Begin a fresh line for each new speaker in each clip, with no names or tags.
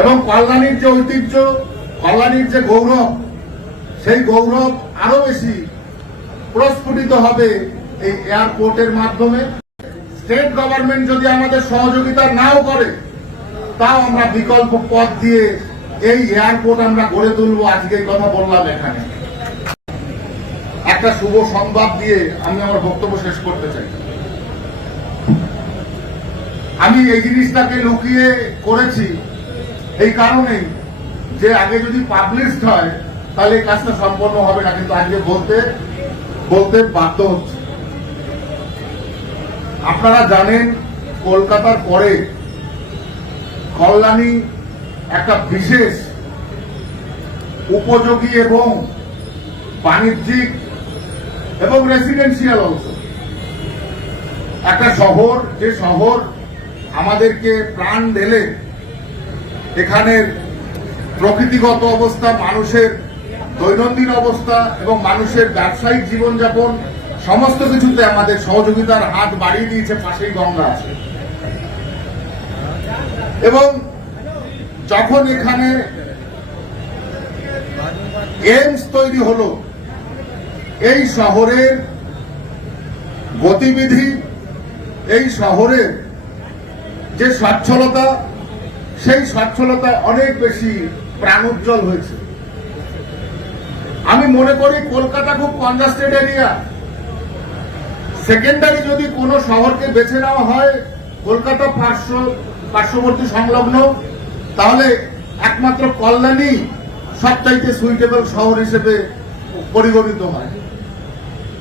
এবং কল্যাণীর যে ঐতিহ্য কল্যাণীর যে গৌরব, সেই গৌরব আরও বেশি প্রস্ফুটিত হবে এই এয়ারপোর্টের মাধ্যমে। স্টেট গভর্নমেন্ট যদি আমাদের সহযোগিতা নাও করে, তাও আমরা বিকল্প পথ দিয়ে এই এয়ারপোর্ট আমরা গড়ে তুলবো, আজকে কথা বললাম এখানে। একটা শুভ সংবাদ দিয়ে আমি আমার বক্তব্য শেষ করতে চাই। আমি এই জিনিসটাকে লুকিয়ে করেছি। এই কারণেই যে আগে যদি পাবলিশড হয়, তাহলে এই কাজটা সম্পন্ন হবে না, কিন্তু আজকে বলতে বলতে বাধ্য হচ্ছে। আপনারা জানেন, কলকাতার পরে কল্যাণী একটা বিশেষ উপযোগী এবং বাণিজ্যিক এবং রেসিডেন্সিয়াল অংশ একটা শহর, যে শহর আমাদেরকে প্রাণ ঢেলে এখানের প্রকৃতিগত অবস্থা, মানুষের দৈনন্দিন অবস্থা এবং মানুষের ব্যবসায়িক জীবনযাপন, সমস্ত কিছুতে আমাদের সহযোগিতার হাত বাড়িয়ে দিয়েছে, পাশেই গঙ্গা আছে। এবং যখন এখানে এইমস তৈরি হলো, এই শহরের গতিবিধি, এই শহরের যে সচ্ছলতা সেই সচ্ছলতা অনেক বেশি প্রাণোজ্জ্বল হয়েছে। আমি মনে করি কলকাতা খুব কনজাস্টেড এরিয়া। সেকেন্ডারি যদি কোনো শহরকে বেছে নেওয়া হয়, কলকাতা পার্শ্ব পার্শ্ববর্তী সংলগ্ন, তাহলে একমাত্র কল্যাণী সবচাইতে সুইটেবল শহর হিসেবে পরিগণিত হয়।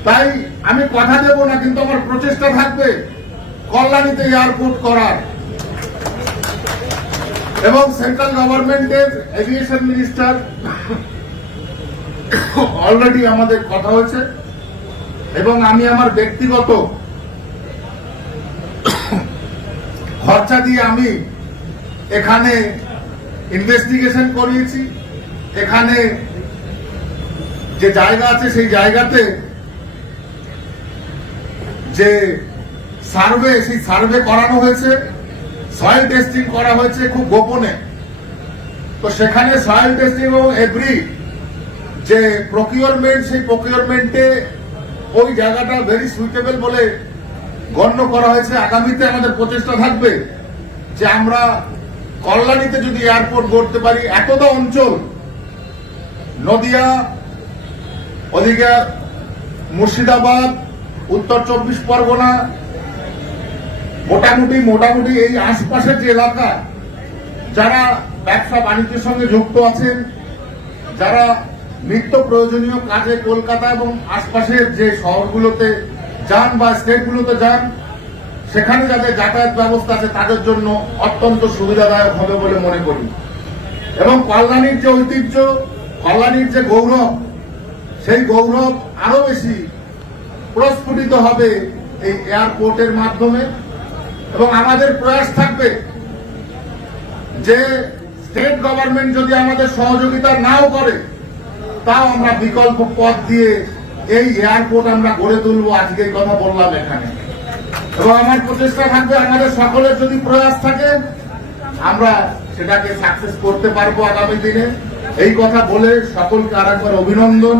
তাই আমি কথা দেব না, কিন্তু আমার প্রচেষ্টা থাকবে কল্যাণীতে এয়ারপোর্ট করার। এবং সেন্ট্রাল গভর্নমেন্টের এভিয়েশন মিনিস্টার অলরেডি আমাদের কথা হয়েছে, এবং আমি আমার ব্যক্তিগত খরচা দিয়ে আমি এখানে ইনভেস্টিগেশন করিয়েছি। এখানে যে জায়গা আছে, সেই জায়গাতে যে সার্ভে সেই সার্ভে করানো হয়েছে। সয়েল টেস্টিং করা হয়েছে খুব গোপনে। তো সেখানে সয়েল টেস্টিং এবং এভরি যে প্রকিউরমেন্ট সেই প্রকিউরমেন্টে ওই জায়গাটা ভেরি সুইটেবল বলে গণ্য করা হয়েছে। আগামীতে আমাদের প্রচেষ্টা থাকবে যে আমরা কল্যাণীতে যদি এয়ারপোর্ট গড়তে পারি। এতটা অঞ্চল, নদিয়া, ওদিকে মুর্শিদাবাদ, উত্তর চব্বিশ পরগনা মোটামুটি মোটামুটি এই আশপাশের যে এলাকা যারা ব্যবসা বাণিজ্যের সঙ্গে যুক্ত আছেন, যারা নিত্য প্রয়োজনীয় কাজে কলকাতা এবং আশপাশের যে শহরগুলোতে যান বা স্টেটগুলোতে যান, সেখানে যাদের যাতায়াত ব্যবস্থা আছে, তাদের জন্য অত্যন্ত সুবিধাদায়ক হবে বলে মনে করি। এবং কল্যাণীর যে ঐতিহ্য, কল্যাণীর যে গৌরব, সেই গৌরব আরও বেশি প্রস্ফুটিত হবে এই এয়ারপোর্টের মাধ্যমে। এবং আমাদের প্রয়াস থাকবে যে স্টেট গভর্নমেন্ট যদি আমাদের সহযোগিতা নাও করে, তাও আমরা বিকল্প পথ দিয়ে এই এয়ারপোর্ট আমরা গড়ে তুলবো আজকে কথা বললাম এখানে। এবং আমার প্রচেষ্টা থাকবে, আমাদের সকলের যদি প্রয়াস থাকে, আমরা সেটাকে সাকসেস করতে পারব আগামী দিনে। এই কথা বলে সকলকে আর একবার অভিনন্দন।